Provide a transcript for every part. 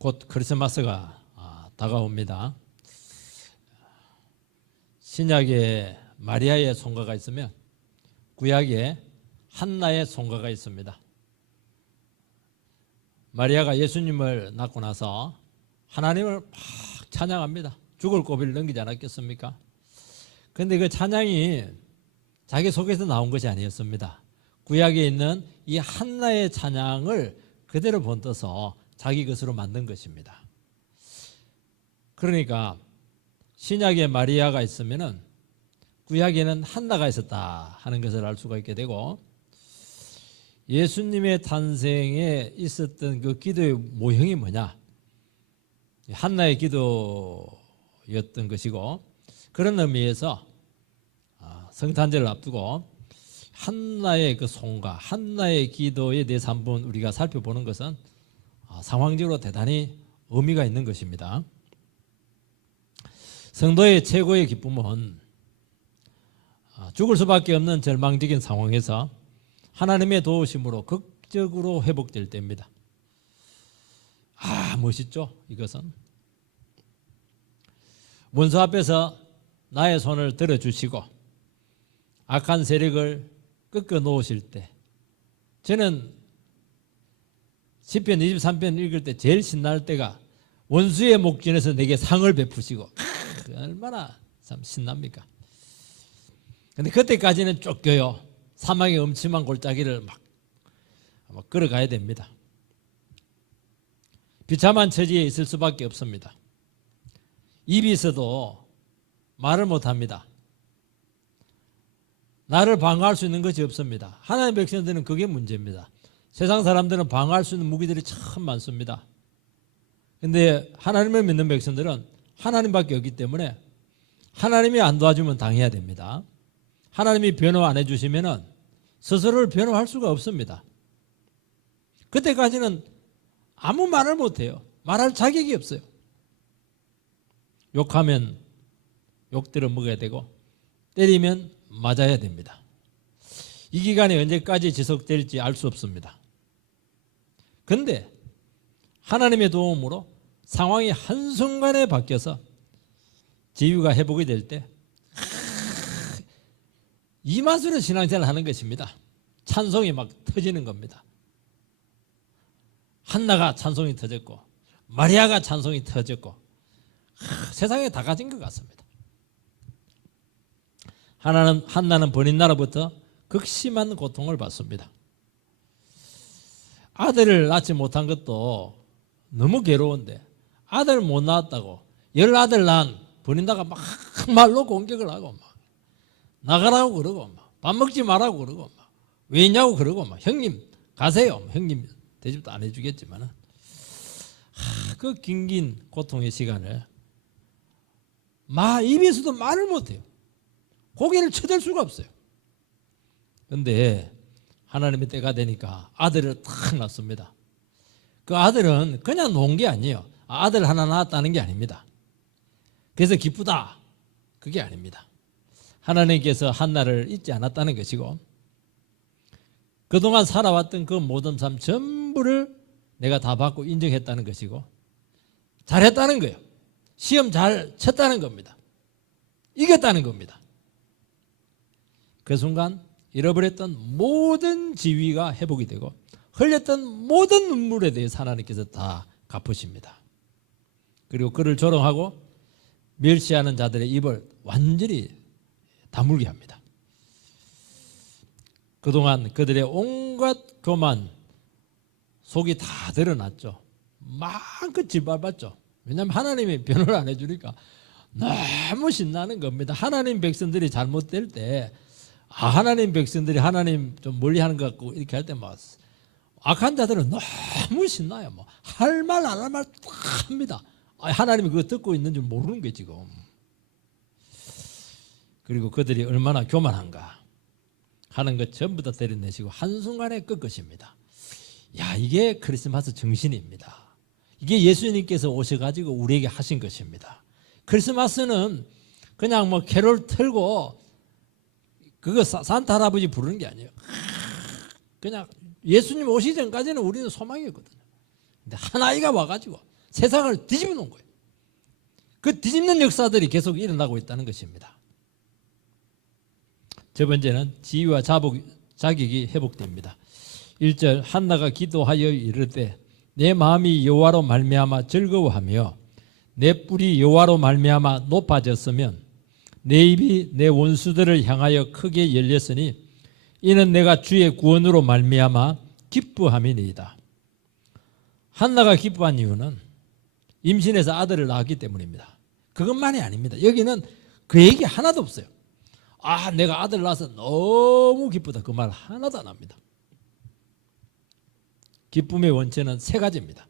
곧 크리스마스가 다가옵니다. 신약에 마리아의 송가가 있으면 구약에 한나의 송가가 있습니다. 마리아가 예수님을 낳고 나서 하나님을 막 찬양합니다. 죽을 고비를 넘기지 않았겠습니까? 그런데 그 찬양이 자기 속에서 나온 것이 아니었습니다. 구약에 있는 이 한나의 찬양을 그대로 본떠서 자기 것으로 만든 것입니다. 그러니까 신약에 마리아가 있으면은 구약에는 한나가 있었다 하는 것을 알 수가 있게 되고, 예수님의 탄생에 있었던 그 기도의 모형이 뭐냐? 한나의 기도였던 것이고, 그런 의미에서 성탄절을 앞두고 한나의 그 송가, 한나의 기도에 대해서 한번 우리가 살펴보는 것은 상황적으로 대단히 의미가 있는 것입니다. 성도의 최고의 기쁨은 죽을 수밖에 없는 절망적인 상황에서 하나님의 도우심으로 극적으로 회복될 때입니다. 멋있죠? 이것은 원수 앞에서 나의 손을 들어주시고 악한 세력을 꺾어 놓으실 때, 저는 시편 23편 읽을 때 제일 신날 때가 원수의 목전에서 내게 상을 베푸시고, 얼마나 참 신납니까? 근데 그때까지는 쫓겨요. 사망의 음침한 골짜기를 막 걸어가야 됩니다. 비참한 처지에 있을 수밖에 없습니다. 입이 있어도 말을 못합니다. 나를 방어할 수 있는 것이 없습니다. 하나님의 백성들은 그게 문제입니다. 세상 사람들은 방어할 수 있는 무기들이 참 많습니다. 그런데 하나님을 믿는 백성들은 하나님밖에 없기 때문에 하나님이 안 도와주면 당해야 됩니다. 하나님이 변호 안 해주시면 스스로를 변호할 수가 없습니다. 그때까지는 아무 말을 못해요. 말할 자격이 없어요. 욕하면 욕 들어 먹어야 되고, 때리면 맞아야 됩니다. 이 기간이 언제까지 지속될지 알 수 없습니다. 그런데 하나님의 도움으로 상황이 한순간에 바뀌어서 지유가 회복이 될 때 이 맛으로 신앙생활을 하는 것입니다. 찬송이 막 터지는 겁니다. 한나가 찬송이 터졌고 마리아가 찬송이 터졌고 세상에 다 가진 것 같습니다. 한나는 본인 나라부터 극심한 고통을 받습니다. 아들을 낳지 못한 것도 너무 괴로운데 아들 못 낳았다고 10아들 낳은 본인 나가 막 말로 공격을 하고 막 나가라고 그러고 막 밥 먹지 말라고 그러고 막 왜 있냐고 그러고 막 형님 가세요. 형님 대접도 안 해주겠지만은 그 긴 고통의 시간을 입에서도 말을 못해요. 고개를 쳐댈 수가 없어요. 그런데 하나님의 때가 되니까 아들을 탁 낳습니다. 그 아들은 그냥 놓은 게 아니에요. 아들 하나 낳았다는 게 아닙니다. 그래서 기쁘다, 그게 아닙니다. 하나님께서 한나를 잊지 않았다는 것이고, 그동안 살아왔던 그 모든 삶 전부를 내가 다 받고 인정했다는 것이고, 잘했다는 거예요. 시험 잘 쳤다는 겁니다. 이겼다는 겁니다. 그 순간 잃어버렸던 모든 지위가 회복이 되고 흘렸던 모든 눈물에 대해서 하나님께서 다 갚으십니다. 그리고 그를 조롱하고 멸시하는 자들의 입을 완전히 다물게 합니다. 그동안 그들의 온갖 교만, 속이 다 드러났죠. 마음껏 짓밟았죠. 왜냐하면 하나님이 변호를 안 해주니까 너무 신나는 겁니다. 하나님 백성들이 잘못될 때 하나님 백성들이 하나님 좀 멀리하는 것 같고 이렇게 할 때 막 악한 자들은 너무 신나요. 할 말 안 할 말 다 합니다. 하나님이 그거 듣고 있는 줄 모르는 게 지금. 그리고 그들이 얼마나 교만한가 하는 것 전부 다 때려내시고 한순간에 꺾으십니다. 이게 크리스마스 정신입니다. 이게 예수님께서 오셔가지고 우리에게 하신 것입니다. 크리스마스는 그냥 캐롤 틀고 그거 산타 할아버지 부르는 게 아니에요. 그냥 예수님 오시기 전까지는 우리는 소망이었거든요. 근데 한 아이가 와가지고 세상을 뒤집어 놓은 거예요. 그 뒤집는 역사들이 계속 일어나고 있다는 것입니다. 첫 번째는 지위와 자격이 회복됩니다. 1절 한나가 기도하여 이르되 내 마음이 여호와로 말미암아 즐거워하며 내 뿔이 여호와로 말미암아 높아졌으면 내 입이 내 원수들을 향하여 크게 열렸으니 이는 내가 주의 구원으로 말미암아 기뻐함이니이다. 한나가 기뻐한 이유는 임신해서 아들을 낳았기 때문입니다. 그것만이 아닙니다. 여기는 그 얘기 하나도 없어요. 아, 내가 아들 낳아서 너무 기쁘다. 그 말 하나도 안 합니다. 기쁨의 원천은 세 가지입니다.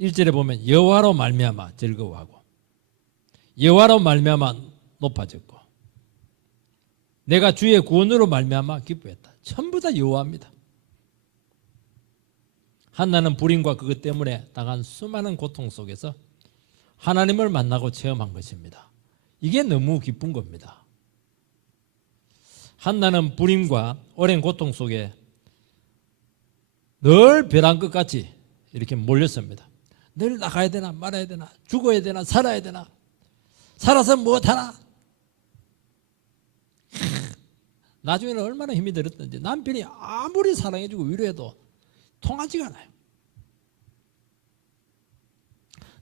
1절에 보면 여호와로 말미암아 즐거워하고 여호와로 말미암아 높아졌고 내가 주의 구원으로 말미암아 기뻐했다. 전부 다 여호와입니다. 한나는 불임과 그것 때문에 당한 수많은 고통 속에서 하나님을 만나고 체험한 것입니다. 이게 너무 기쁜 겁니다. 한나는 불임과 오랜 고통 속에 늘 벼랑 끝같이 이렇게 몰렸습니다. 늘 나가야 되나 말아야 되나 죽어야 되나 살아야 되나 살아서 무엇하나. 나중에는 얼마나 힘이 들었던지 남편이 아무리 사랑해주고 위로해도 통하지가 않아요.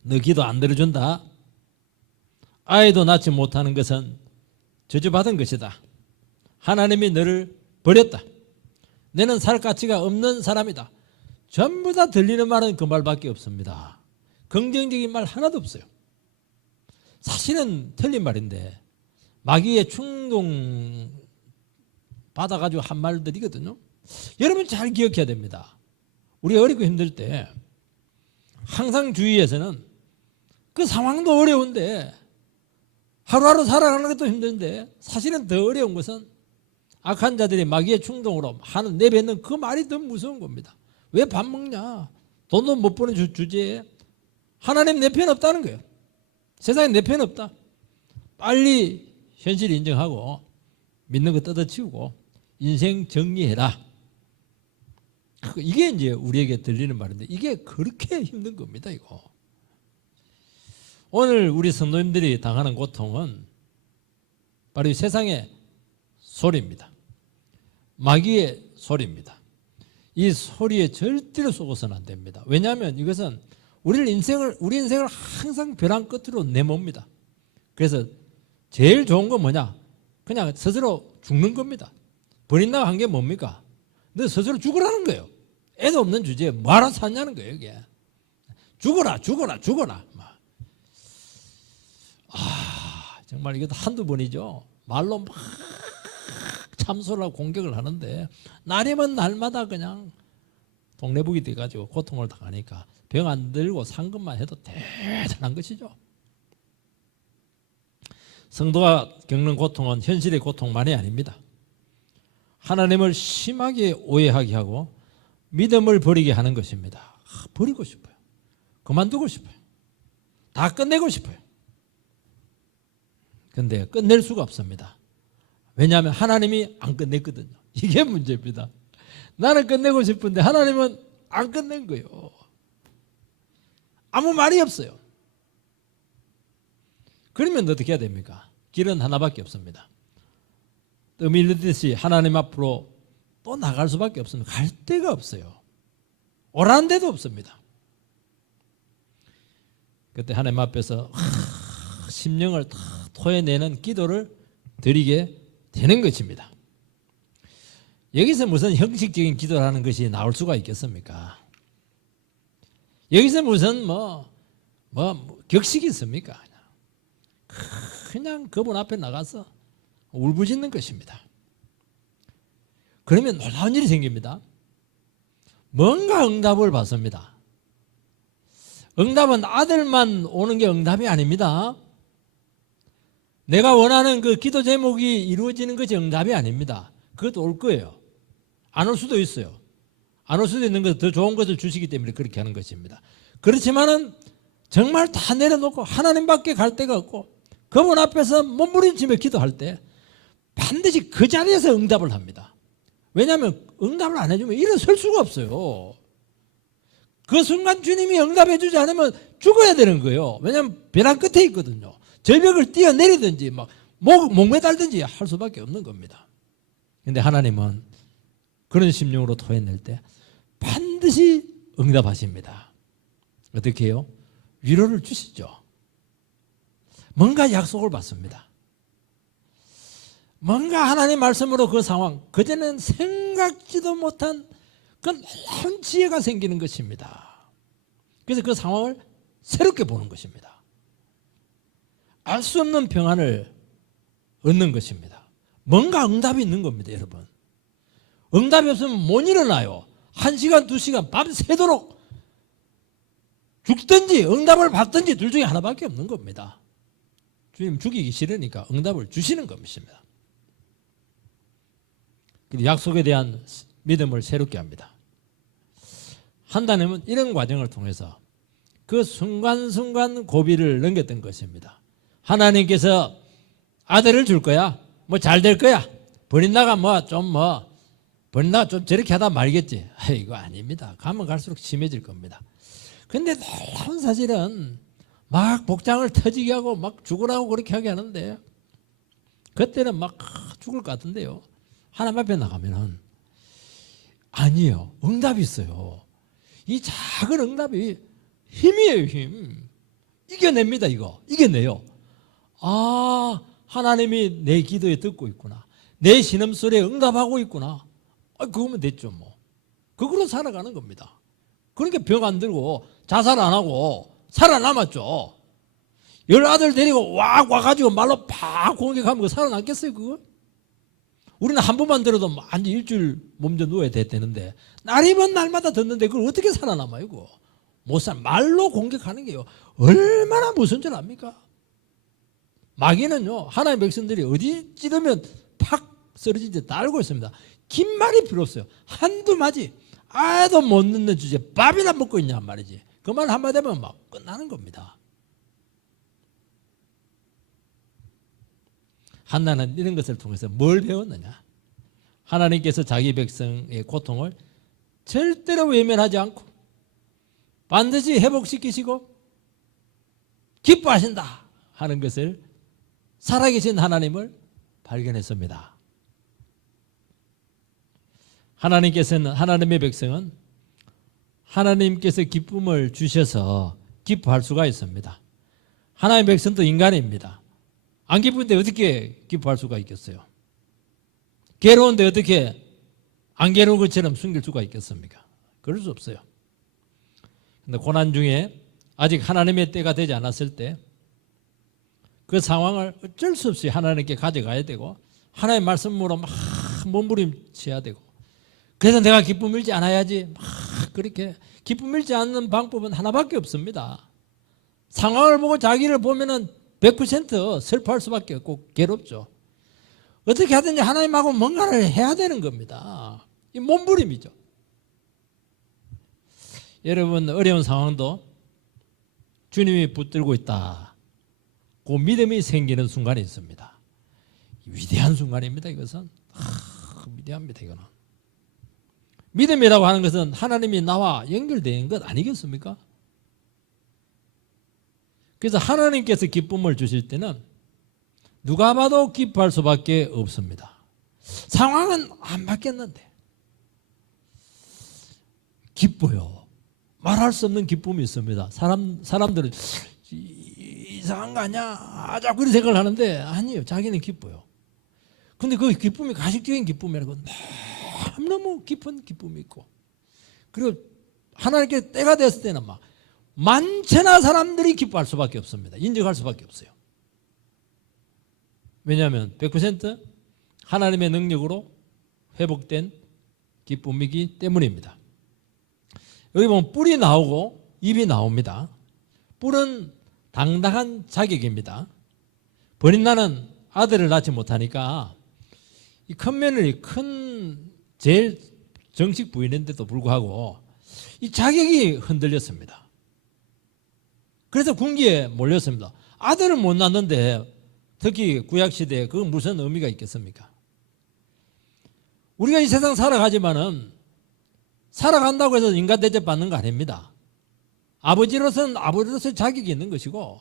너 기도 안 들어준다. 아이도 낳지 못하는 것은 저주받은 것이다. 하나님이 너를 버렸다. 너는 살 가치가 없는 사람이다. 전부 다 들리는 말은 그 말밖에 없습니다. 긍정적인 말 하나도 없어요. 사실은 틀린 말인데 마귀의 충동 받아가지고 한 말들이거든요. 여러분 잘 기억해야 됩니다. 우리 어리고 힘들 때 항상 주위에서는 그 상황도 어려운데 하루하루 살아가는 것도 힘든데 사실은 더 어려운 것은 악한 자들이 마귀의 충동으로 하는 내뱉는 그 말이 더 무서운 겁니다. 왜 밥 먹냐? 돈도 못 버는 주제에 하나님 내 편 없다는 거예요. 세상에 내 편 없다. 빨리 현실 인정하고 믿는 거 뜯어치우고 인생 정리해라. 이게 이제 우리에게 들리는 말인데 이게 그렇게 힘든 겁니다. 이거. 오늘 우리 성도님들이 당하는 고통은 바로 이 세상의 소리입니다. 마귀의 소리입니다. 이 소리에 절대로 속아서는 안 됩니다. 왜냐하면 이것은 우리 인생을 항상 벼랑 끝으로 내멉니다. 그래서 제일 좋은 건 뭐냐? 그냥 스스로 죽는 겁니다. 버린다고 한 게 뭡니까? 너 스스로 죽으라는 거예요. 애도 없는 주제에 뭐하러 사냐는 거예요. 이게. 죽어라. 정말 이것도 한두 번이죠. 말로 막 참소를 하고 공격을 하는데 날이면 날마다 그냥 동네북이 돼가지고 고통을 당하니까 병 안 들고 산 것만 해도 대단한 것이죠. 성도가 겪는 고통은 현실의 고통만이 아닙니다. 하나님을 심하게 오해하게 하고 믿음을 버리게 하는 것입니다. 버리고 싶어요. 그만두고 싶어요. 다 끝내고 싶어요. 그런데 끝낼 수가 없습니다. 왜냐하면 하나님이 안 끝냈거든요. 이게 문제입니다. 나는 끝내고 싶은데 하나님은 안 끝낸 거예요. 아무 말이 없어요. 그러면 어떻게 해야 됩니까? 길은 하나밖에 없습니다. 떠밀리듯이 하나님 앞으로 또 나갈 수밖에 없습니다. 갈 데가 없어요. 오라는 데도 없습니다. 그때 하나님 앞에서 심령을 다 토해내는 기도를 드리게 되는 것입니다. 여기서 무슨 형식적인 기도를 하는 것이 나올 수가 있겠습니까? 여기서 무슨 격식이 있습니까? 그냥 그분 앞에 나가서 울부짖는 것입니다. 그러면 놀라운 일이 생깁니다. 뭔가 응답을 받습니다. 응답은 아들만 오는 게 응답이 아닙니다. 내가 원하는 그 기도 제목이 이루어지는 것이 응답이 아닙니다. 그것도 올 거예요. 안 올 수도 있어요. 안 올 수도 있는 것, 더 좋은 것을 주시기 때문에 그렇게 하는 것입니다. 그렇지만은 정말 다 내려놓고 하나님밖에 갈 데가 없고 그분 앞에서 몸부림치며 기도할 때 반드시 그 자리에서 응답을 합니다. 왜냐하면 응답을 안 해주면 일어설 수가 없어요. 그 순간 주님이 응답해 주지 않으면 죽어야 되는 거예요. 왜냐하면 벼랑 끝에 있거든요. 절벽을 뛰어내리든지 막 목매달든지 할 수밖에 없는 겁니다. 그런데 하나님은 그런 심령으로 토해낼 때 반드시 응답하십니다. 어떻게 해요? 위로를 주시죠. 뭔가 약속을 받습니다. 뭔가 하나님 말씀으로 그 상황, 그전엔 생각지도 못한 그 놀라운 지혜가 생기는 것입니다. 그래서 그 상황을 새롭게 보는 것입니다. 알 수 없는 평안을 얻는 것입니다. 뭔가 응답이 있는 겁니다, 여러분. 응답이 없으면 못 일어나요. 1시간, 2시간 밤새도록 죽든지 응답을 받든지 둘 중에 하나밖에 없는 겁니다. 주님 죽이기 싫으니까 응답을 주시는 것입니다. 약속에 대한 믿음을 새롭게 합니다. 하나님은 이런 과정을 통해서 그 순간순간 고비를 넘겼던 것입니다. 하나님께서 아들을 줄 거야. 뭐 잘 될 거야. 버린다가 버린다가 좀 저렇게 하다 말겠지. 이거 아닙니다. 가면 갈수록 심해질 겁니다. 근데 놀라운 사실은 막 복장을 터지게 하고 막 죽으라고 그렇게 하게 하는데 그때는 막 죽을 것 같은데요. 하나님 앞에 나가면은 아니에요. 응답이 있어요. 이 작은 응답이 힘이에요, 힘. 이겨냅니다, 이거. 이겨내요. 아, 하나님이 내 기도에 듣고 있구나. 내 신음소리에 응답하고 있구나. 그거면 됐죠, 뭐. 그걸로 살아가는 겁니다. 그러니까 병 안 들고 자살 안 하고 살아남았죠. 10아들 데리고 와가지고 말로 팍 공격하면 그거 살아남겠어요, 그거? 우리는 한 번만 들어도 완전 일주일 몸져 누워야 됐다는데 날이면 날마다 듣는데 그걸 어떻게 살아남아요, 그거? 말로 공격하는 게요. 얼마나 무서운 줄 압니까? 마귀는요, 하나님의 백성들이 어디 찌르면 팍 쓰러지지 다 알고 있습니다. 긴 말이 필요 없어요. 한두 마디, 아예도 못 듣는 주제, 밥이나 먹고 있냐 말이지. 그 말 한마디 하면 막 끝나는 겁니다. 한나는 이런 것을 통해서 뭘 배웠느냐? 하나님께서 자기 백성의 고통을 절대로 외면하지 않고 반드시 회복시키시고 기뻐하신다 하는 것을 살아계신 하나님을 발견했습니다. 하나님의 백성은 하나님께서 기쁨을 주셔서 기뻐할 수가 있습니다. 하나님의 백성도 인간입니다. 안 기쁜데 어떻게 기뻐할 수가 있겠어요? 괴로운데 어떻게 안 괴로운 것처럼 숨길 수가 있겠습니까? 그럴 수 없어요. 근데 고난 중에 아직 하나님의 때가 되지 않았을 때 그 상황을 어쩔 수 없이 하나님께 가져가야 되고 하나님의 말씀으로 막 몸부림쳐야 되고 그래서 내가 기쁨 잃지 않아야지 막 그렇게 기쁨 잃지 않는 방법은 하나밖에 없습니다. 상황을 보고 자기를 보면은 100% 슬퍼할 수밖에 없고 괴롭죠. 어떻게 하든지 하나님하고 뭔가를 해야 되는 겁니다. 이 몸부림이죠. 여러분 어려운 상황도 주님이 붙들고 있다. 그 믿음이 생기는 순간이 있습니다. 위대한 순간입니다. 이것은 위대합니다. 이거는 믿음이라고 하는 것은 하나님이 나와 연결되는 것 아니겠습니까? 그래서 하나님께서 기쁨을 주실 때는 누가 봐도 기뻐할 수밖에 없습니다. 상황은 안 바뀌었는데 기뻐요. 말할 수 없는 기쁨이 있습니다. 사람들은 이상한 거 아니야? 자꾸 이런 생각을 하는데 아니에요. 자기는 기뻐요. 근데 그 기쁨이 가식적인 기쁨이라고 너무 깊은 기쁨이 있고 그리고 하나님께 때가 됐을 때는 막 만천하 사람들이 기뻐할 수밖에 없습니다. 인정할 수밖에 없어요. 왜냐하면 100% 하나님의 능력으로 회복된 기쁨이기 때문입니다. 여기 보면 뿔이 나오고 입이 나옵니다. 뿔은 당당한 자격입니다. 버린 나는 아들을 낳지 못하니까 이 큰 며느리 제일 정식 부인인데도 불구하고 이 자격이 흔들렸습니다. 그래서 군기에 몰렸습니다. 아들을 못 낳는데 특히 구약시대에 그건 무슨 의미가 있겠습니까? 우리가 이 세상 살아가지만은 살아간다고 해서 인간 대접 받는 거 아닙니다. 아버지로서는 아버지로서 자격이 있는 것이고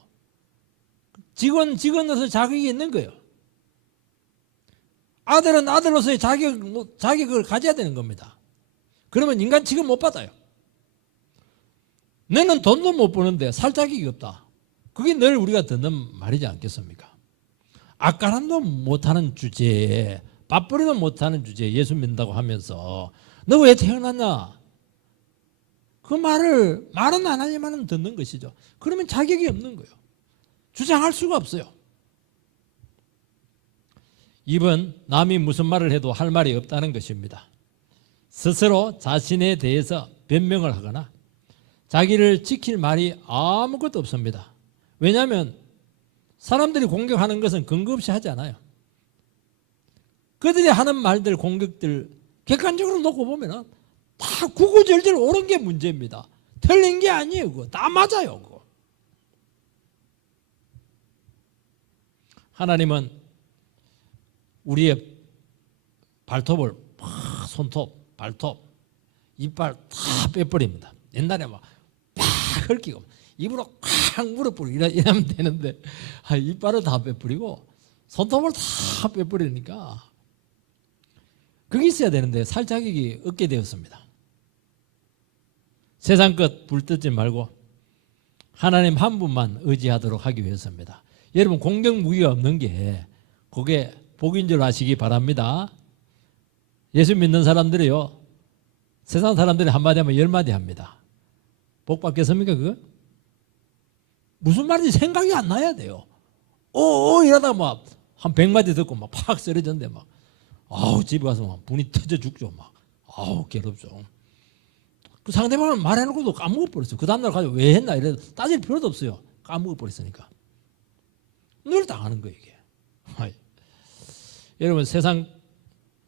직원으로서 자격이 있는 거예요. 아들은 아들로서의 자격을 가져야 되는 겁니다. 그러면 인간 취급 못 받아요. 너는 돈도 못 버는데 살 자격이 없다. 그게 늘 우리가 듣는 말이지 않겠습니까? 아까란도 못하는 주제에 밥벌이도 못하는 주제에 예수 믿는다고 하면서 너 왜 태어났냐? 그 말은 안 하지만 듣는 것이죠. 그러면 자격이 없는 거예요. 주장할 수가 없어요. 입은 남이 무슨 말을 해도 할 말이 없다는 것입니다. 스스로 자신에 대해서 변명을 하거나 자기를 지킬 말이 아무것도 없습니다. 왜냐하면 사람들이 공격하는 것은 근거 없이 하지 않아요. 그들이 하는 말들, 공격들 객관적으로 놓고 보면 다 구구절절 옳은 게 문제입니다. 틀린 게 아니에요. 그거 다 맞아요. 그거. 하나님은 우리의 발톱을 손톱, 발톱, 이빨 다 빼버립니다. 옛날에 막 헐기고 입으로 콱 물어버리고 이러면 되는데 이빨을 다 빼버리고 손톱을 다 빼버리니까 그게 있어야 되는데 살 자격이 없게 되었습니다. 세상 것 불뜯지 말고 하나님 한 분만 의지하도록 하기 위해서입니다. 여러분 공격 무기가 없는 게 그게 복인 줄 아시기 바랍니다. 예수 믿는 사람들이요 세상 사람들이 한마디 하면 10마디 합니다. 복 받겠습니까 그거? 무슨 말인지 생각이 안 나야 돼요. 이러다 막 한 100마디 듣고 막 팍 쓰러졌는데 막 집에 가서 막 분이 터져 죽죠. 막 괴롭죠. 그 상대방은 말해놓고도 까먹어버렸어요. 그 다음날 가지고 왜 했나 이래 따질 필요도 없어요. 까먹어버렸으니까. 늘 당하는 거예요 이게. 여러분 세상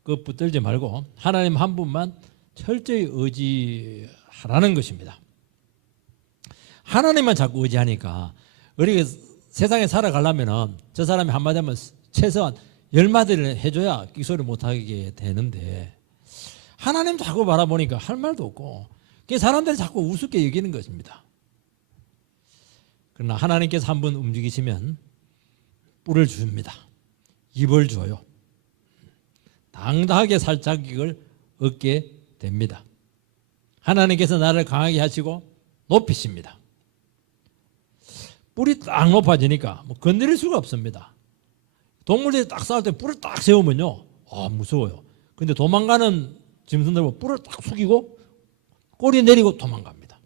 것 붙들지 말고 하나님 한 분만 철저히 의지하라는 것입니다. 하나님만 자꾸 의지하니까 우리가 세상에 살아가려면 저 사람이 한마디 하면 최소한 10마디를 해줘야 끽소리 못하게 되는데 하나님 자꾸 바라보니까 할 말도 없고 사람들이 자꾸 우습게 여기는 것입니다. 그러나 하나님께서 한번 움직이시면 뿔을 줍니다. 입을 줘요. 당당하게 살 자격을 얻게 됩니다. 하나님께서 나를 강하게 하시고 높이십니다. 뿔이 딱 높아지니까 건드릴 수가 없습니다. 동물들이 딱 싸울 때 뿔을 딱 세우면요 무서워요. 근데 도망가는 짐승들 보면 뿔을 딱 숙이고 꼬리 내리고 도망갑니다.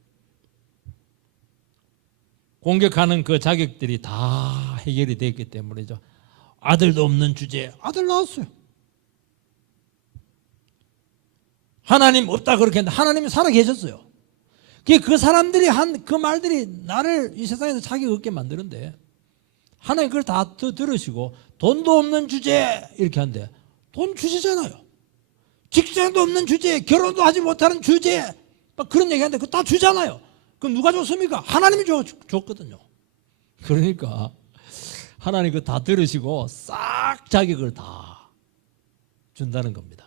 공격하는 그 자격들이 다 해결이 됐기 때문이죠. 아들도 없는 주제에 아들 낳았어요. 하나님 없다 그렇게 했는데 하나님이 살아계셨어요. 그 사람들이 한 그 말들이 나를 이 세상에서 자격 없게 만드는데 하나님 그걸 다 들으시고 돈도 없는 주제에 이렇게 하는데 돈 주시잖아요. 직장도 없는 주제에 결혼도 하지 못하는 주제에 막 그런 얘기하는데 그거 다 주잖아요. 그럼 누가 줬습니까? 하나님이 줬거든요. 그러니까 하나님 그거 다 들으시고 싹 자격을 다 준다는 겁니다.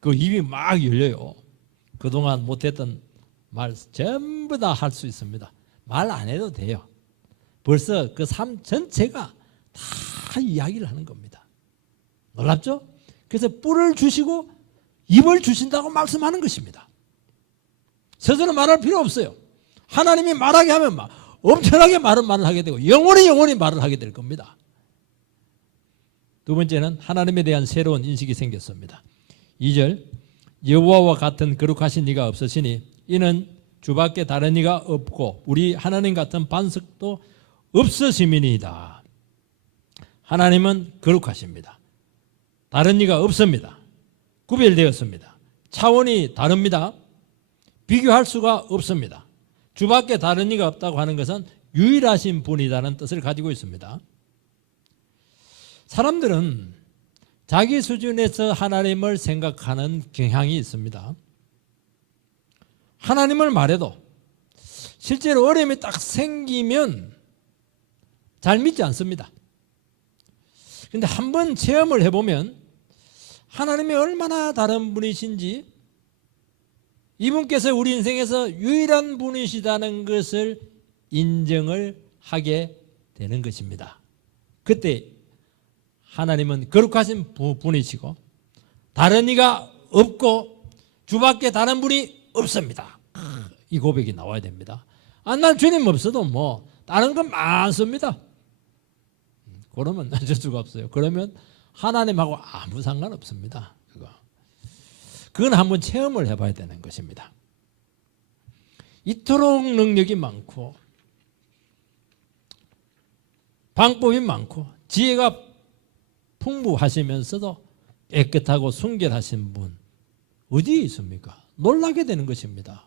그 입이 막 열려요. 그동안 못했던 말 전부 다 할 수 있습니다. 말 안 해도 돼요. 벌써 그 삶 전체가 다 이야기를 하는 겁니다. 놀랍죠? 그래서 뿔을 주시고 입을 주신다고 말씀하는 것입니다. 스스로 말할 필요 없어요. 하나님이 말하게 하면 막 엄청나게 말을 하게 되고 영원히 말을 하게 될 겁니다. 두 번째는 하나님에 대한 새로운 인식이 생겼습니다. 2절 여호와와 같은 거룩하신 이가 없으시니 이는 주밖에 다른 이가 없고 우리 하나님 같은 반석도 없으심이니이다. 하나님은 거룩하십니다. 다른 이가 없습니다. 구별되었습니다. 차원이 다릅니다. 비교할 수가 없습니다. 주밖에 다른 이가 없다고 하는 것은 유일하신 분이라는 뜻을 가지고 있습니다. 사람들은 자기 수준에서 하나님을 생각하는 경향이 있습니다. 하나님을 말해도 실제로 어려움이 딱 생기면 잘 믿지 않습니다. 그런데 한번 체험을 해보면 하나님이 얼마나 다른 분이신지 이분께서 우리 인생에서 유일한 분이시다는 것을 인정을 하게 되는 것입니다. 그때 하나님은 거룩하신 분이시고 다른 이가 없고 주밖에 다른 분이 없습니다. 이 고백이 나와야 됩니다. 난 주님 없어도 뭐 다른 건 많습니다. 그러면 어쩔 수가 없어요. 그러면 하나님하고 아무 상관없습니다. 그건 한번 체험을 해봐야 되는 것입니다. 이토록 능력이 많고 방법이 많고 지혜가 풍부하시면서도 깨끗하고 순결하신 분 어디에 있습니까? 놀라게 되는 것입니다.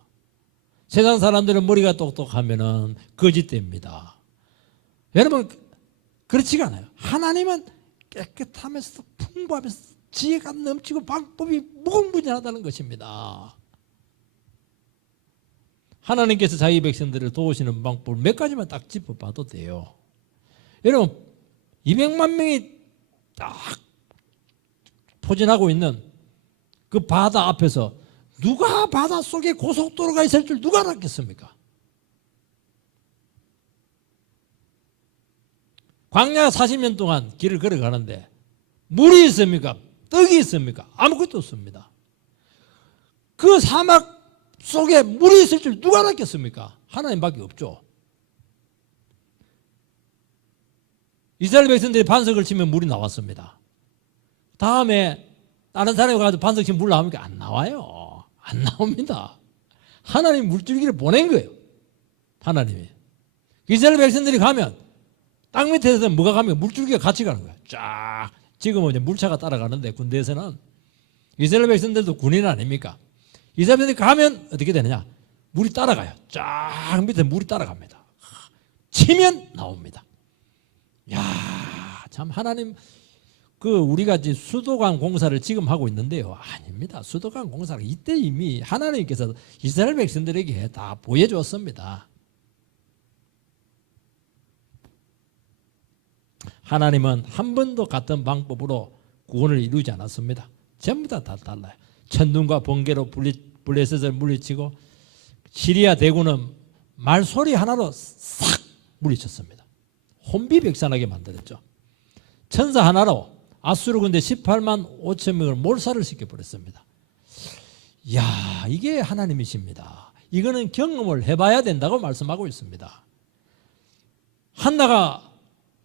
세상 사람들은 머리가 똑똑하면 거짓됩니다. 여러분 그렇지가 않아요. 하나님은 깨끗하면서도 풍부하면서 지혜가 넘치고 방법이 무궁무진하다는 것입니다. 하나님께서 자기 백성들을 도우시는 방법을 몇 가지만 딱 짚어봐도 돼요. 여러분 200만 명이 딱 포진하고 있는 그 바다 앞에서 누가 바다 속에 고속도로가 있을 줄 누가 알았겠습니까? 광야 40년 동안 길을 걸어가는데 물이 있습니까? 떡이 있습니까? 아무것도 없습니다. 그 사막 속에 물이 있을 줄 누가 알았겠습니까? 하나님밖에 없죠. 이스라엘 백성들이 반석을 치면 물이 나왔습니다. 다음에 다른 사람이 가서 반석 치면 물 나옵니까? 안 나와요. 안 나옵니다. 하나님 물줄기를 보낸 거예요. 하나님이. 이스라엘 백성들이 가면 땅 밑에서 뭐가 가면 물줄기가 같이 가는 거예요. 쫙. 지금은 이제 물차가 따라가는데 군대에서는 이스라엘 백성들도 군인 아닙니까? 이스라엘 백성들이 가면 어떻게 되느냐? 물이 따라가요. 쫙 밑에 물이 따라갑니다. 치면 나옵니다. 야, 참 하나님 우리가 이제 수도관 공사를 지금 하고 있는데요. 아닙니다. 수도관 공사를 이때 이미 하나님께서 이스라엘 백성들에게 다 보여줬습니다. 하나님은 한 번도 같은 방법으로 구원을 이루지 않았습니다. 전부 다 달라요. 천둥과 번개로 블레셋을 물리치고 시리아 대군은 말소리 하나로 싹 물리쳤습니다. 혼비백산하게 만들었죠. 천사 하나로 아수르 군대 18만 5천 명을 몰살을 시켜버렸습니다. 이야, 이게 하나님이십니다. 이거는 경험을 해봐야 된다고 말씀하고 있습니다. 한나가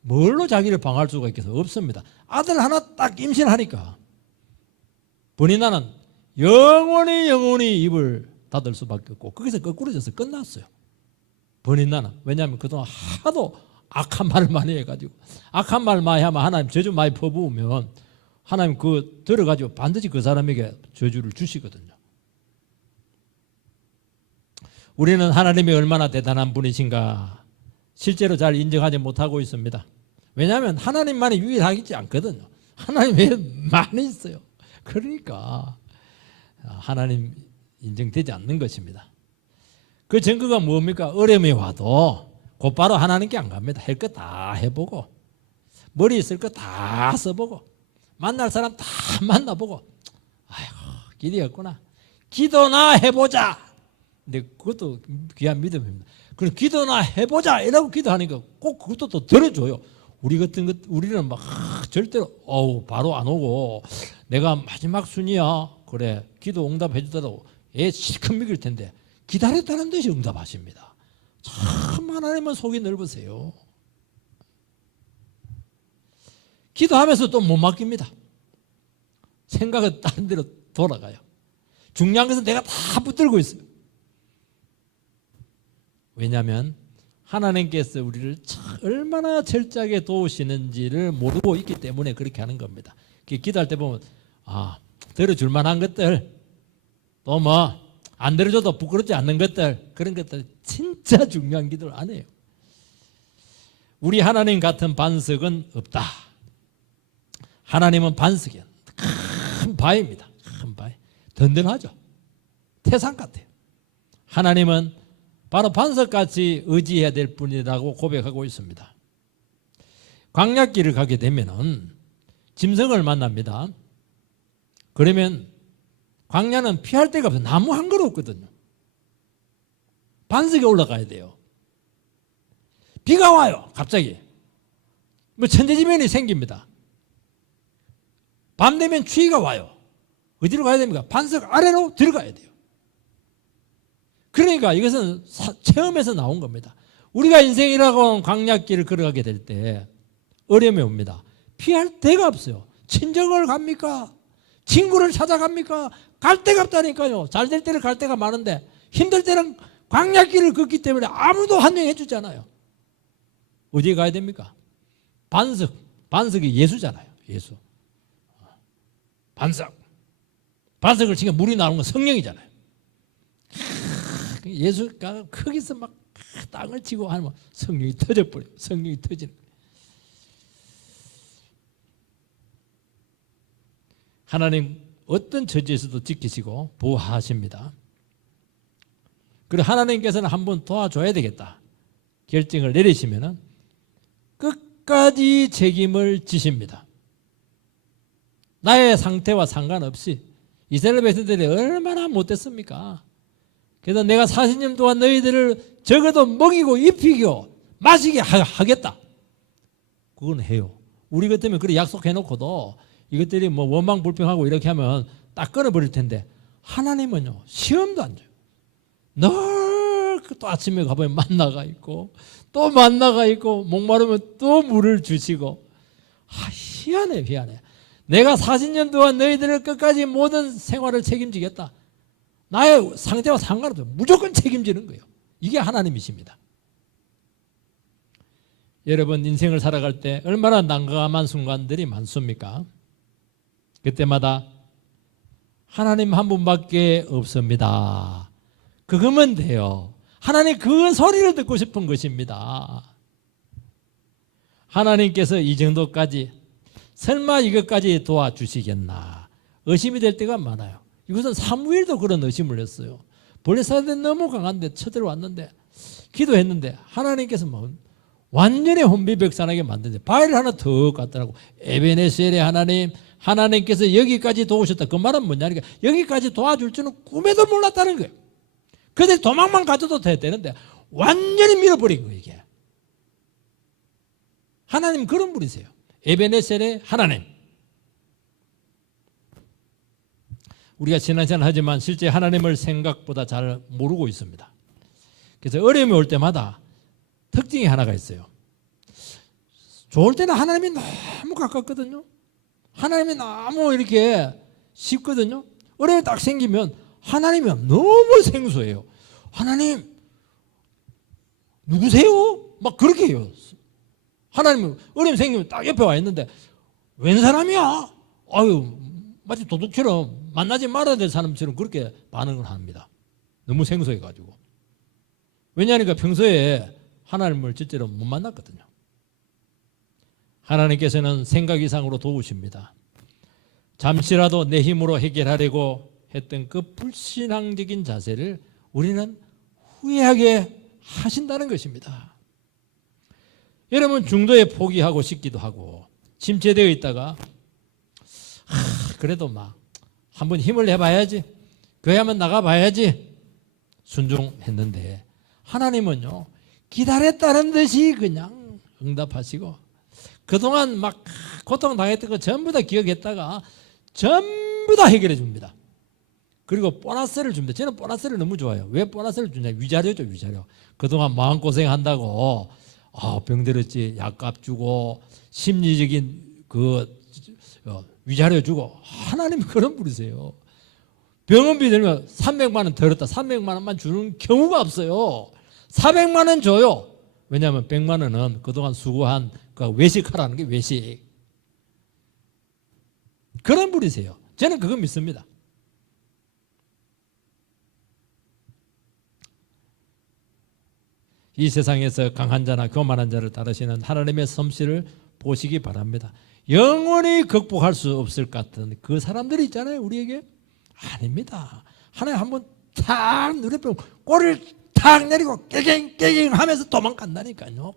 뭘로 자기를 방어할 수가 있겠어요? 없습니다. 아들 하나 딱 임신하니까 버니나는 영원히 입을 닫을 수밖에 없고 거기서 거꾸로져서 끝났어요. 버니나는. 왜냐하면 그동안 하도 악한 말을 많이 해가지고 악한 말 많이 하면 하나님 저주 많이 퍼부으면 하나님 그 들어가지고 반드시 그 사람에게 저주를 주시거든요. 우리는 하나님이 얼마나 대단한 분이신가 실제로 잘 인정하지 못하고 있습니다. 왜냐하면 하나님만이 유일하지 않거든요. 하나님 외에 많이 있어요. 그러니까 하나님 인정되지 않는 것입니다. 그 증거가 뭡니까? 어려움이 와도 곧바로 하나님께 안 갑니다. 할 것 다 해보고 머리 있을 거 다 써보고 만날 사람 다 만나보고 아이고 길이었구나. 기도나 해보자. 근데 그것도 귀한 믿음입니다. 그럼 기도나 해보자 이라고 기도하니까 꼭 그것도 또 들어줘요. 우리는 막 절대로 바로 안 오고 내가 마지막 순위야. 그래 기도 응답해 주더라도 애 실컷 먹일 텐데 기다렸다는 듯이 응답하십니다. 참 하나님은 속이 넓으세요. 기도하면서 또 못 맡깁니다. 생각은 다른 데로 돌아가요. 중요한 것은 내가 다 붙들고 있어요. 왜냐하면 하나님께서 우리를 얼마나 철저하게 도우시는지를 모르고 있기 때문에 그렇게 하는 겁니다. 기도할 때 보면 들어줄 만한 것들 또 뭐 안 들어줘도 부끄럽지 않는 것들 그런 것들 진짜 중요한 기도를 안 해요. 우리 하나님 같은 반석은 없다. 하나님은 반석이야. 큰 바위입니다. 큰 바위. 든든하죠. 태산 같아요. 하나님은 바로 반석같이 의지해야 될 분이라고 고백하고 있습니다. 광야길을 가게 되면은 짐승을 만납니다. 그러면 광야는 피할 데가 없어요. 나무 한 그루 없거든요. 반석에 올라가야 돼요. 비가 와요. 갑자기. 뭐 천재지변이 생깁니다. 밤 되면 추위가 와요. 어디로 가야 됩니까? 반석 아래로 들어가야 돼요. 그러니까 이것은 체험에서 나온 겁니다. 우리가 인생이라고 하는 광야길을 걸어가게 될 때 어려움이 옵니다. 피할 데가 없어요. 친정을 갑니까? 친구를 찾아갑니까? 갈 데가 없다니까요. 잘 될 때는 갈 데가 많은데 힘들 때는 광야길을 걷기 때문에 아무도 환영해 주지 않아요. 어디에 가야 됩니까? 반석. 반석이 예수잖아요. 예수. 반석. 반석을 치면 물이 나오는 건 성령이잖아요. 예수가 거기서 막 땅을 치고 하면 성령이 터져버려요. 성령이 터지는 거예요. 하나님 어떤 처지에서도 지키시고 보호하십니다. 그리고 하나님께서는 한번 도와줘야 되겠다 결정을 내리시면 끝까지 책임을 지십니다. 나의 상태와 상관없이 이스라엘 백성들이 얼마나 못됐습니까? 그래서 내가 40년 동안 너희들을 적어도 먹이고 입히고 마시게 하겠다. 그건 해요. 우리 같으면 그래 약속해놓고도 이것들이 뭐 원망불평하고 이렇게 하면 딱 끊어버릴 텐데 하나님은요 시험도 안 줘요. 늘 또 아침에 가보면 만나가 있고 또 만나가 있고 목마르면 또 물을 주시고 희한해 희한해. 내가 40년 동안 너희들을 끝까지 모든 생활을 책임지겠다. 나의 상태와 상관없어요. 무조건 책임지는 거예요. 이게 하나님이십니다. 여러분 인생을 살아갈 때 얼마나 난감한 순간들이 많습니까? 그때마다 하나님 한 분밖에 없습니다. 그거면 돼요. 하나님 그 소리를 듣고 싶은 것입니다. 하나님께서 이 정도까지 설마 이것까지 도와주시겠나 의심이 될 때가 많아요. 이것은 사무엘도 그런 의심을 했어요. 본래 사람들이 너무 강한데 쳐들어왔는데 기도했는데 하나님께서 뭐 완전히 혼비백산하게 만드는데 바위를 하나 더 갖더라고. 에베네셀의 하나님, 하나님께서 여기까지 도우셨다. 그 말은 뭐냐니까 여기까지 도와줄 줄은 꿈에도 몰랐다는 거예요. 그런데 도망만 가져도 되는데 완전히 밀어버린 거예요. 이게 하나님 그런 분이세요. 에베네셀의 하나님. 우리가 신앙생활 하지만 실제 하나님을 생각보다 잘 모르고 있습니다. 그래서 어려움이 올 때마다 특징이 하나가 있어요. 좋을 때는 하나님이 너무 가깝거든요. 하나님이 너무 이렇게 쉽거든요. 어려움이 딱 생기면 하나님이 너무 생소해요. 하나님 누구세요? 막 그렇게 해요. 하나님은 어려움 생기면 딱 옆에 와 있는데 웬 사람이야? 아유 마치 도둑처럼 만나지 말아야 될 사람처럼 그렇게 반응을 합니다. 너무 생소해가지고. 왜냐하니까 평소에 하나님을 실제로 못 만났거든요. 하나님께서는 생각 이상으로 도우십니다. 잠시라도 내 힘으로 해결하려고 했던 그 불신앙적인 자세를 우리는 후회하게 하신다는 것입니다. 여러분 중도에 포기하고 싶기도 하고 침체되어 있다가 그래도 막 한번 힘을 내봐야지 교회 한번 나가봐야지 순종했는데 하나님은요 기다렸다는 듯이 그냥 응답하시고 그동안 막 고통당했던 거 전부 다 기억했다가 전부 다 해결해 줍니다. 그리고 보너스를 줍니다. 저는 보너스를 너무 좋아해요. 왜 보너스를 주냐? 위자료죠, 위자료. 그동안 마음고생한다고 병들었지 약값 주고 심리적인 그 위자료 주고 하나님 그런 분이세요. 병원비 들면 300만 원 들었다. 300만 원만 주는 경우가 없어요. 400만 원 줘요. 왜냐하면 100만 원은 그동안 수고한 그 외식하라는 게 외식. 그런 분이세요. 저는 그거 믿습니다. 이 세상에서 강한 자나 교만한 자를 따르시는 하나님의 솜씨를 보시기 바랍니다. 영원히 극복할 수 없을 것 같은 그 사람들이 있잖아요. 우리에게. 아닙니다. 하나님 한번 탁 누르면 꼬리를 탁 내리고 깨갱 하면서 도망간다니까요.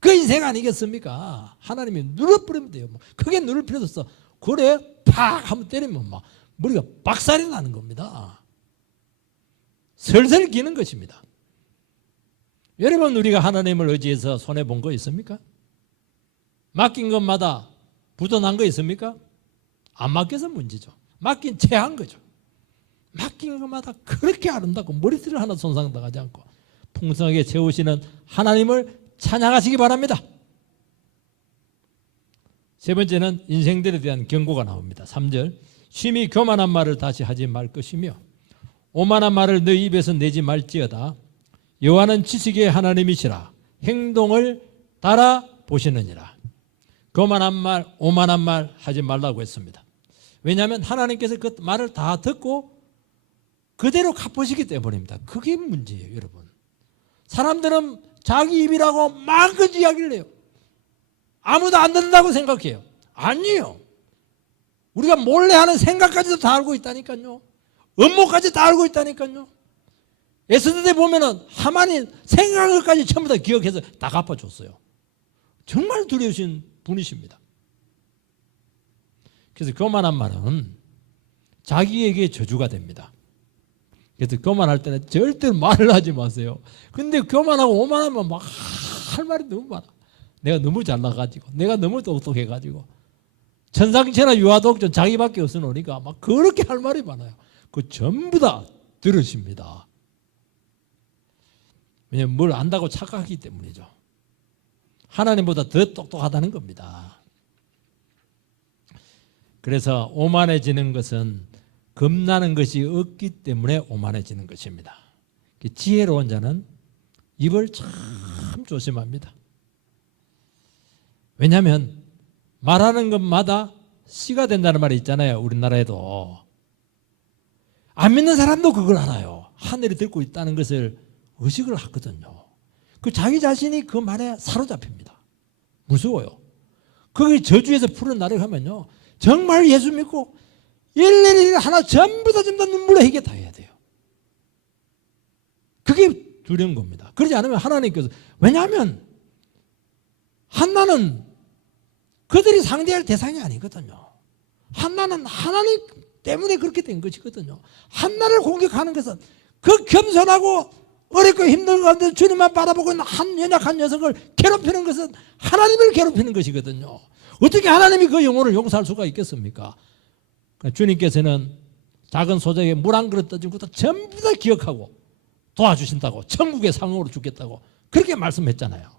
그 인생 아니겠습니까? 하나님이 눌러버리면 돼요. 크게 누를 필요도 없어. 그래 팍 한번 때리면 막 머리가 박살이 나는 겁니다. 설설 기는 것입니다. 여러분, 우리가 하나님을 의지해서 손해본 거 있습니까? 맡긴 것마다 부도난 거 있습니까? 안 맡겨서 문제죠. 맡긴 채 한 거죠. 맡긴 것마다 그렇게 아름답고 머리털 하나 손상당하지 않고 풍성하게 채우시는 하나님을 찬양하시기 바랍니다. 세 번째는 인생들에 대한 경고가 나옵니다. 3절, 심히 교만한 말을 다시 하지 말 것이며 오만한 말을 너희 입에서 내지 말지어다. 여호와는 지식의 하나님이시라. 행동을 달아 보시느니라. 교만한 말, 오만한 말 하지 말라고 했습니다. 왜냐하면 하나님께서 그 말을 다 듣고 그대로 갚으시기 때문입니다. 그게 문제예요, 여러분. 사람들은 자기 입이라고 마음껏 이야기를 해요. 아무도 안 듣는다고 생각해요. 아니에요. 우리가 몰래 하는 생각까지도 다 알고 있다니까요. 음모까지 다 알고 있다니까요. 에스더에 보면은 하만이 생각한 것까지 전부 다 기억해서 다 갚아줬어요. 정말 두려우신 분이십니다. 그래서 교만한 말은 자기에게 저주가 됩니다. 그래서 교만할 때는 절대로 말을 하지 마세요. 근데 교만하고 오만하면 막 할 말이 너무 많아. 내가 너무 잘나가지고, 내가 너무 똑똑해가지고, 천상천하 유아독존 자기밖에 없으니까 막 그렇게 할 말이 많아요. 그 전부 다 들으십니다. 왜냐하면 뭘 안다고 착각하기 때문이죠. 하나님보다 더 똑똑하다는 겁니다. 그래서 오만해지는 것은 겁나는 것이 없기 때문에 오만해지는 것입니다. 지혜로운 자는 입을 참 조심합니다. 왜냐하면 말하는 것마다 씨가 된다는 말이 있잖아요. 우리나라에도. 안 믿는 사람도 그걸 알아요. 하늘이 듣고 있다는 것을 의식을 하거든요. 그 자기 자신이 그 말에 사로잡힙니다. 무서워요. 거기 저주에서 풀어나려고 하면요, 정말 예수 믿고 일일이 하나 전부 다 눈물로 해결 다 해야 돼요. 그게 두려운 겁니다. 그러지 않으면 하나님께서, 왜냐하면 한나는 그들이 상대할 대상이 아니거든요. 한나는 하나님 때문에 그렇게 된 것이거든요. 한나를 공격하는 것은 그 겸손하고 어렵고 힘든 가운데 주님만 바라보고 있는 한 연약한 녀석을 괴롭히는 것은 하나님을 괴롭히는 것이거든요. 어떻게 하나님이 그 영혼을 용서할 수가 있겠습니까? 그러니까 주님께서는 작은 소작에 물 한 그릇 떠준 것도 전부 다 기억하고 도와주신다고, 천국의 상으로 주겠다고 그렇게 말씀했잖아요.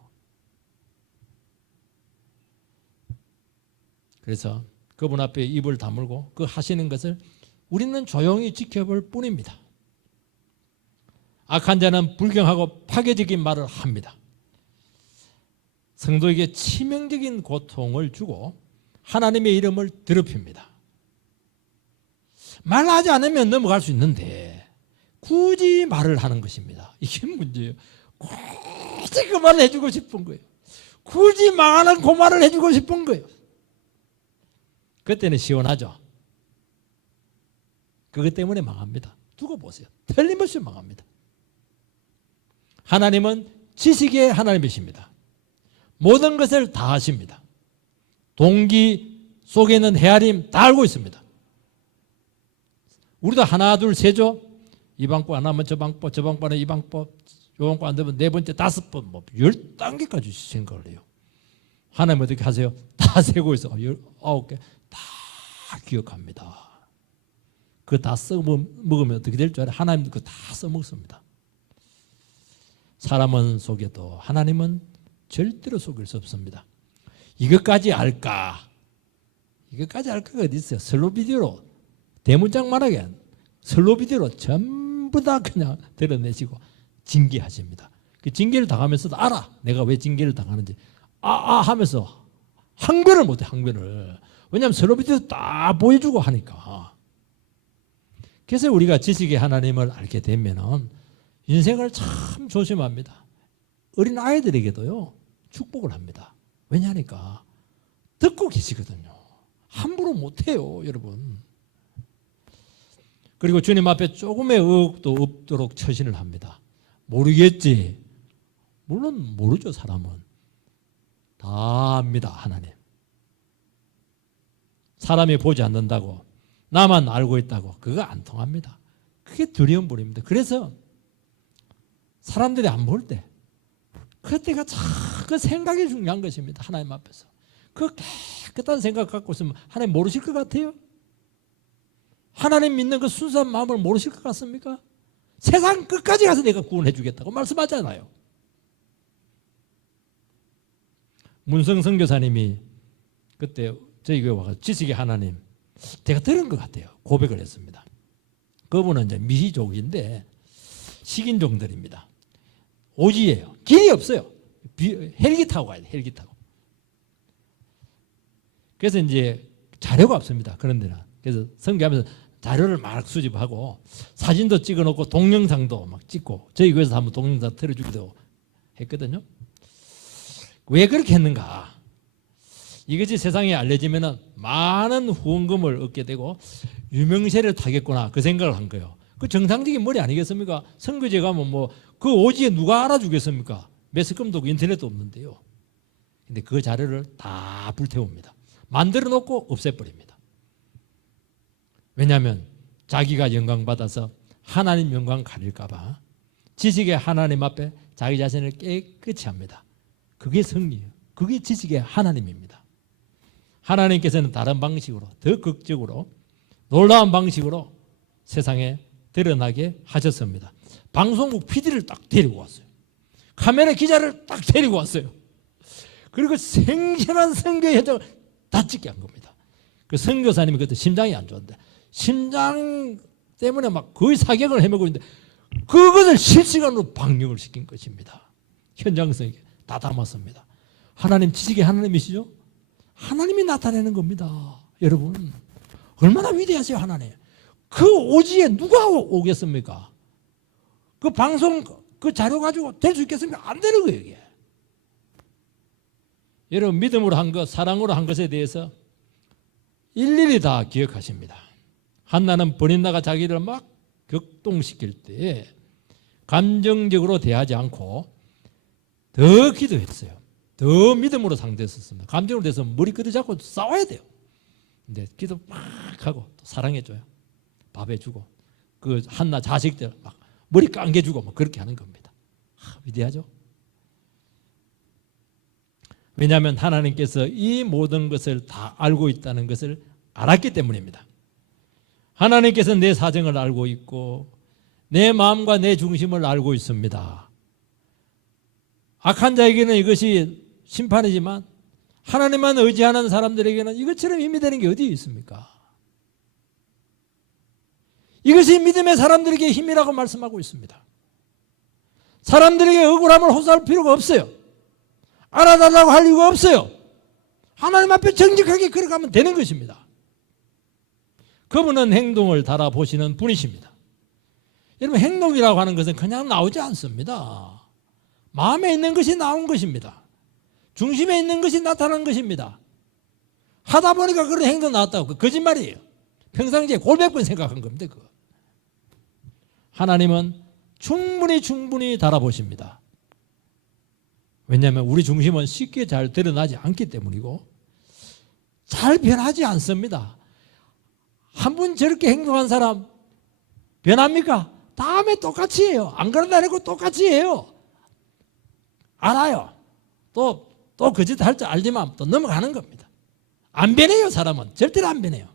그래서 그분 앞에 입을 다물고 그 하시는 것을 우리는 조용히 지켜볼 뿐입니다. 악한 자는 불경하고 파괴적인 말을 합니다. 성도에게 치명적인 고통을 주고 하나님의 이름을 더럽힙니다. 말하지 않으면 넘어갈 수 있는데 굳이 말을 하는 것입니다. 이게 문제예요. 굳이 그 말을 해주고 싶은 거예요. 굳이 망하는 그 말을 해주고 싶은 거예요. 그때는 시원하죠. 그것 때문에 망합니다. 두고 보세요. 틀림없이 망합니다. 하나님은 지식의 하나님이십니다. 모든 것을 다 아십니다. 동기 속에 있는 헤아림 다 알고 있습니다. 우리도 하나 둘 세죠. 이 방법 안 하면 저 방법, 저 방법은 이 방법, 요 방법 안 되면 네 번째, 다섯 번, 10단계까지 생각을 해요. 하나님 어떻게 하세요? 다 세고 있어. 19개 다 기억합니다. 그거 다 써먹으면 어떻게 될 줄 알아요? 하나님도 그거 다 써먹습니다. 사람은 속여도 하나님은 절대로 속일 수 없습니다. 이것까지 알까? 이것까지 알까가 어디 있어요? 슬로우 비디오로 대문짝만하게 슬로우 비디오로 전부 다 그냥 드러내시고 징계하십니다. 그 징계를 당하면서도 알아. 내가 왜 징계를 당하는지. 하면서 항변을 못해. 항변을. 왜냐하면 슬로우 비디오 다 보여주고 하니까. 그래서 우리가 지식의 하나님을 알게 되면은 인생을 참 조심합니다. 어린 아이들에게도요 축복을 합니다. 왜냐하니까 듣고 계시거든요. 함부로 못해요, 여러분. 그리고 주님 앞에 조금의 의혹도 없도록 처신을 합니다. 모르겠지. 물론 모르죠, 사람은. 다 압니다, 하나님. 사람이 보지 않는다고 나만 알고 있다고. 그거 안 통합니다. 그게 두려운 분입니다. 그래서 사람들이 안 볼 때 그때가 그 생각이 중요한 것입니다. 하나님 앞에서. 그 깨끗한 생각 갖고 있으면 하나님 모르실 것 같아요? 하나님 믿는 그 순수한 마음을 모르실 것 같습니까? 세상 끝까지 가서 내가 구원해 주겠다고 말씀하잖아요. 문성 선교사님이 그때 저희 교회 와서 지식의 하나님 제가 들은 것 같아요. 고백을 했습니다. 그분은 이제 미시족인데 식인종들입니다. 오지예요. 길이 없어요. 헬기 타고 가야 돼. 헬기 타고. 그래서 이제 자료가 없습니다. 그런 데는. 그래서 선교하면서 자료를 막 수집하고 사진도 찍어놓고 동영상도 막 찍고 저희 교회에서 한번 동영상 틀어주기도 했거든요. 왜 그렇게 했는가? 이것이 세상에 알려지면 많은 후원금을 얻게 되고 유명세를 타겠구나 그 생각을 한 거예요. 그 정상적인 머리 아니겠습니까? 선교제 가면 뭐 그 오지에 누가 알아주겠습니까? 매스컴도 없고 인터넷도 없는데요. 근데 그 자료를 다 불태웁니다. 만들어 놓고 없애버립니다. 왜냐하면 자기가 영광 받아서 하나님 영광 가릴까 봐 지식의 하나님 앞에 자기 자신을 깨끗이 합니다. 그게 승리예요. 그게 지식의 하나님입니다. 하나님께서는 다른 방식으로 더 극적으로 놀라운 방식으로 세상에 드러나게 하셨습니다. 방송국 PD를 딱 데리고 왔어요. 카메라 기자를 딱 데리고 왔어요. 그리고 생생한 선교 현장을 다 찍게 한 겁니다. 그 선교사님이 그때 심장이 안 좋은데 심장 때문에 막 거의 사격을 헤매고 있는데 그것을 실시간으로 방영을 시킨 것입니다. 현장성에 다 담았습니다. 하나님 지식의 하나님이시죠? 하나님이 나타내는 겁니다. 여러분 얼마나 위대하세요 하나님. 그 오지에 누가 오겠습니까? 그 방송 그 자료 가지고 될 수 있겠습니까? 안 되는 거예요 이게. 여러분 믿음으로 한 것 사랑으로 한 것에 대해서 일일이 다 기억하십니다. 한나는 버린나가 자기를 막 격동시킬 때 감정적으로 대하지 않고 더 기도했어요. 더 믿음으로 상대했었습니다. 감정으로 돼서 머리 끄덕잡고 싸워야 돼요. 근데 기도 막 하고 또 사랑해줘요. 밥 해주고 그 한나 자식들 막 머리 감겨주고 막 그렇게 하는 겁니다. 위대하죠? 왜냐하면 하나님께서 이 모든 것을 다 알고 있다는 것을 알았기 때문입니다. 하나님께서 내 사정을 알고 있고 내 마음과 내 중심을 알고 있습니다. 악한 자에게는 이것이 심판이지만 하나님만 의지하는 사람들에게는 이것처럼 힘이 되는 게 어디 있습니까? 이것이 믿음의 사람들에게 힘이라고 말씀하고 있습니다. 사람들에게 억울함을 호소할 필요가 없어요. 알아달라고 할 이유가 없어요. 하나님 앞에 정직하게 걸어가면 되는 것입니다. 그분은 행동을 달아보시는 분이십니다. 여러분 행동이라고 하는 것은 그냥 나오지 않습니다. 마음에 있는 것이 나온 것입니다. 중심에 있는 것이 나타난 것입니다. 하다 보니까 그런 행동 나왔다고. 그 거짓말이에요. 평상시에 골몇 번 생각한 겁니다. 그거. 하나님은 충분히 달아보십니다. 왜냐하면 우리 중심은 쉽게 잘 드러나지 않기 때문이고 잘 변하지 않습니다. 한 번 저렇게 행동한 사람 변합니까? 다음에 똑같이 해요. 안 그런다고 똑같이 해요. 알아요. 또 거짓 할 줄 알지만 또 넘어가는 겁니다. 안 변해요. 사람은 절대로 안 변해요.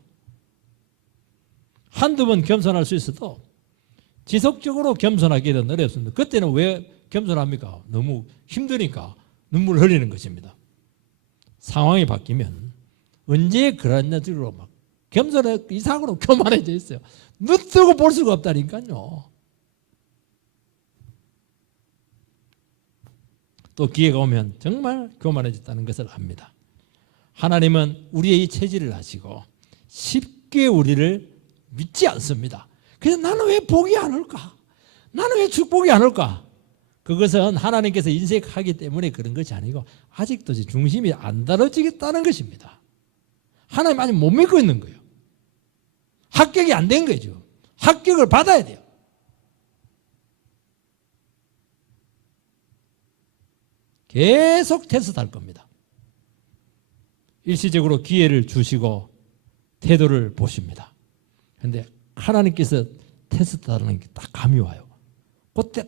한두 번 겸손할 수 있어도 지속적으로 겸손하기는 어렵습니다. 그때는 왜 겸손합니까? 너무 힘드니까 눈물 흘리는 것입니다. 상황이 바뀌면 언제 그런 식으로 막 겸손해 이상으로 교만해져 있어요. 눈뜨고 볼 수가 없다니까요. 또 기회가 오면 정말 교만해졌다는 것을 압니다. 하나님은 우리의 이 체질을 아시고 쉽게 우리를 믿지 않습니다. 그래서 나는 왜 복이 안 올까? 나는 왜 축복이 안 올까? 그것은 하나님께서 인색하기 때문에 그런 것이 아니고 아직도 중심이 안 다뤄지겠다는 것입니다. 하나님 아직 못 믿고 있는 거예요. 합격이 안 된 거죠. 합격을 받아야 돼요. 계속 테스트할 겁니다. 일시적으로 기회를 주시고 태도를 보십니다. 근데 하나님께서 테스트하는 게 딱 감이 와요. 그때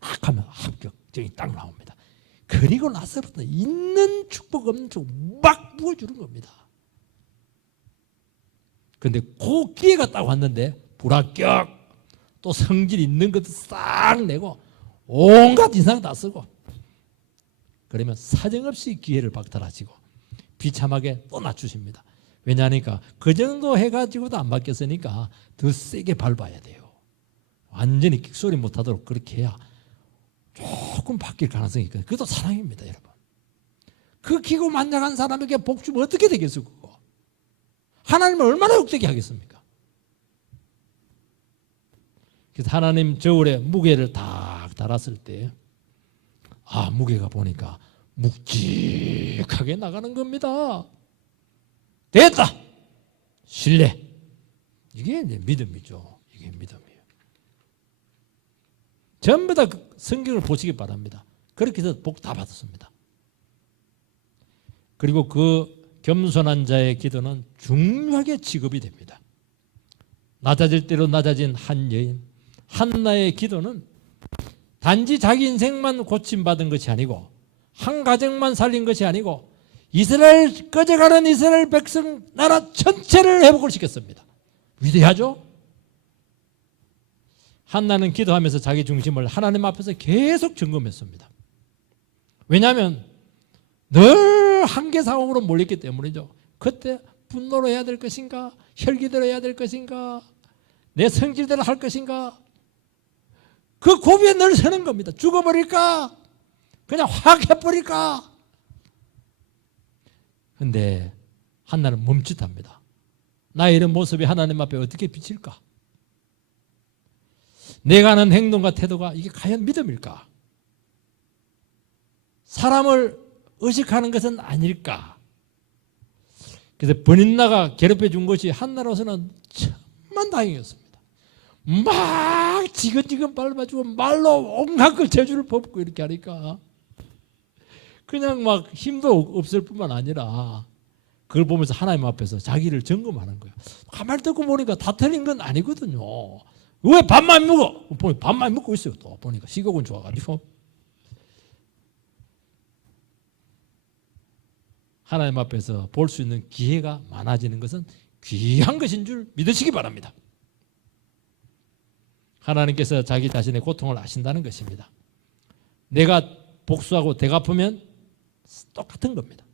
딱 하면 합격증이 딱 나옵니다. 그리고 나서부터 있는 축복 없는 축복 막 부어주는 겁니다. 근데 그 기회가 딱 왔는데 불합격, 또 성질 있는 것도 싹 내고 온갖 이상 다 쓰고, 그러면 사정없이 기회를 박탈하시고 비참하게 또 낮추십니다. 왜냐하니까 그 정도 해가지고도 안 바뀌었으니까 더 세게 밟아야 돼요. 완전히 킥소리 못하도록 그렇게 해야 조금 바뀔 가능성이 있거든요. 그것도 사랑입니다, 여러분. 그 기고만장한 사람에게 복 주면 어떻게 되겠어요, 그거? 하나님을 얼마나 욕되게 하겠습니까? 그래서 하나님 저울에 무게를 딱 달았을 때, 무게가 보니까 묵직하게 나가는 겁니다. 됐다! 신뢰. 이게 이제 믿음이죠. 이게 믿음이에요. 전부 다 성경을 보시기 바랍니다. 그렇게 해서 복 다 받았습니다. 그리고 그 겸손한 자의 기도는 중요하게 지급이 됩니다. 낮아질 대로 낮아진 한 여인 한나의 기도는 단지 자기 인생만 고침받은 것이 아니고 한 가정만 살린 것이 아니고 이스라엘 꺼져가는 이스라엘 백성 나라 전체를 회복을 시켰습니다. 위대하죠? 한나는 기도하면서 자기 중심을 하나님 앞에서 계속 점검했습니다. 왜냐하면 늘 한계 상황으로 몰렸기 때문이죠. 그때 분노로 해야 될 것인가, 혈기대로 해야 될 것인가, 내 성질대로 할 것인가, 그 고비에 늘 서는 겁니다. 죽어버릴까, 그냥 확 해버릴까. 근데 한나는 멈칫합니다. 나의 이런 모습이 하나님 앞에 어떻게 비칠까? 내가 하는 행동과 태도가 이게 과연 믿음일까? 사람을 의식하는 것은 아닐까? 그래서 버닌나가 괴롭혀 준 것이 한나로서는 천만다행이었습니다. 막 지근지근 밟아주고 말로 온갖 그 재주를 뽑고 이렇게 하니까 그냥 막 힘도 없을 뿐만 아니라 그걸 보면서 하나님 앞에서 자기를 점검하는 거예요. 가만히 듣고 보니까 다 틀린 건 아니거든요. 왜 밥만 먹어? 밥만 먹고 있어요. 또 보니까 식욕은 좋아가지고. 하나님 앞에서 볼 수 있는 기회가 많아지는 것은 귀한 것인 줄 믿으시기 바랍니다. 하나님께서 자기 자신의 고통을 아신다는 것입니다. 내가 복수하고 되갚으면 똑같은 겁니다.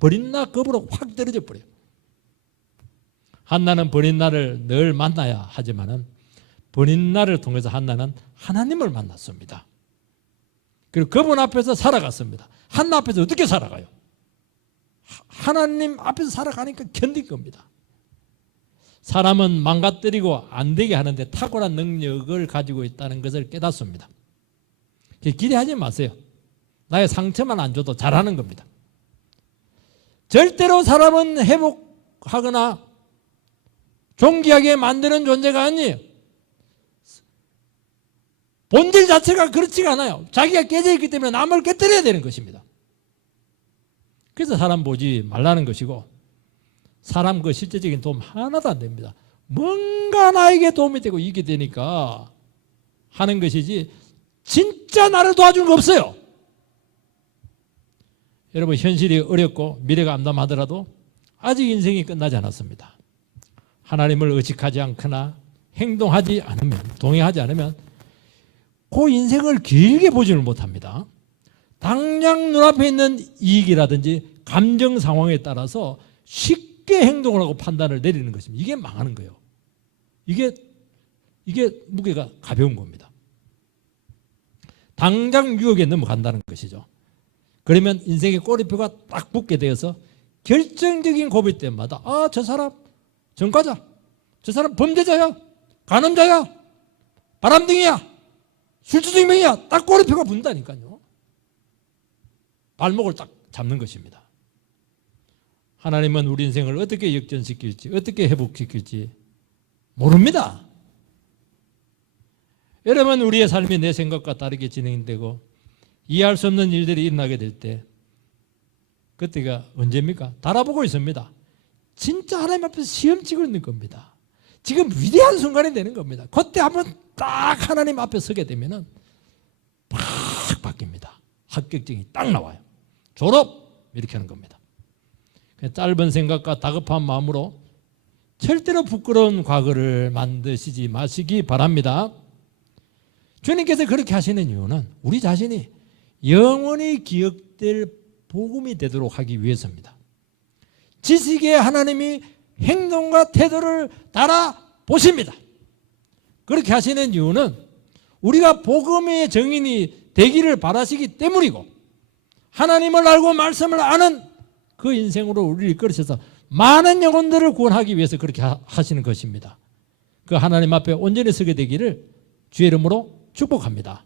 버린나 급으로 확 떨어져 버려요. 한나는 버린나를 늘 만나야 하지만은 버린나를 통해서 한나는 하나님을 만났습니다. 그리고 그분 앞에서 살아갔습니다. 한나 앞에서 어떻게 살아가요? 하나님 앞에서 살아가니까 견딜 겁니다. 사람은 망가뜨리고 안 되게 하는데 탁월한 능력을 가지고 있다는 것을 깨닫습니다. 기대하지 마세요. 나의 상처만 안 줘도 잘하는 겁니다. 절대로 사람은 회복하거나 존귀하게 만드는 존재가 아니에요. 본질 자체가 그렇지가 않아요. 자기가 깨져 있기 때문에 남을 깨뜨려야 되는 것입니다. 그래서 사람 보지 말라는 것이고, 사람 그 실제적인 도움 하나도 안 됩니다. 뭔가 나에게 도움이 되고 이게 되니까 하는 것이지 진짜 나를 도와주는 거 없어요. 여러분, 현실이 어렵고 미래가 암담하더라도 아직 인생이 끝나지 않았습니다. 하나님을 의식하지 않거나 행동하지 않으면, 동행하지 않으면 그 인생을 길게 보지를 못합니다. 당장 눈앞에 있는 이익이라든지 감정 상황에 따라서 쉽게 행동을 하고 판단을 내리는 것입니다. 이게 망하는 거예요. 이게 무게가 가벼운 겁니다. 당장 유혹에 넘어간다는 것이죠. 그러면 인생의 꼬리표가 딱 붙게 되어서 결정적인 고비 때마다 저 사람 전과자, 저 사람 범죄자야, 간음자야, 바람둥이야, 술주정뱅이야, 딱 꼬리표가 붙는다니까요. 발목을 딱 잡는 것입니다. 하나님은 우리 인생을 어떻게 역전시킬지, 어떻게 회복시킬지 모릅니다. 여러분, 우리의 삶이 내 생각과 다르게 진행되고 이해할 수 없는 일들이 일어나게 될 때, 그때가 언제입니까? 달아보고 있습니다. 진짜 하나님 앞에서 시험 치고 있는 겁니다. 지금 위대한 순간이 되는 겁니다. 그때 한번 딱 하나님 앞에 서게 되면은 팍 바뀝니다. 합격증이 딱 나와요. 졸업! 이렇게 하는 겁니다. 짧은 생각과 다급한 마음으로 절대로 부끄러운 과거를 만드시지 마시기 바랍니다. 주님께서 그렇게 하시는 이유는 우리 자신이 영원히 기억될 복음이 되도록 하기 위해서입니다. 지식에 하나님이 행동과 태도를 달아보십니다. 그렇게 하시는 이유는 우리가 복음의 증인이 되기를 바라시기 때문이고, 하나님을 알고 말씀을 아는 그 인생으로 우리를 이끌으셔서 많은 영혼들을 구원하기 위해서 그렇게 하시는 것입니다. 그 하나님 앞에 온전히 서게 되기를 주의 이름으로 축복합니다.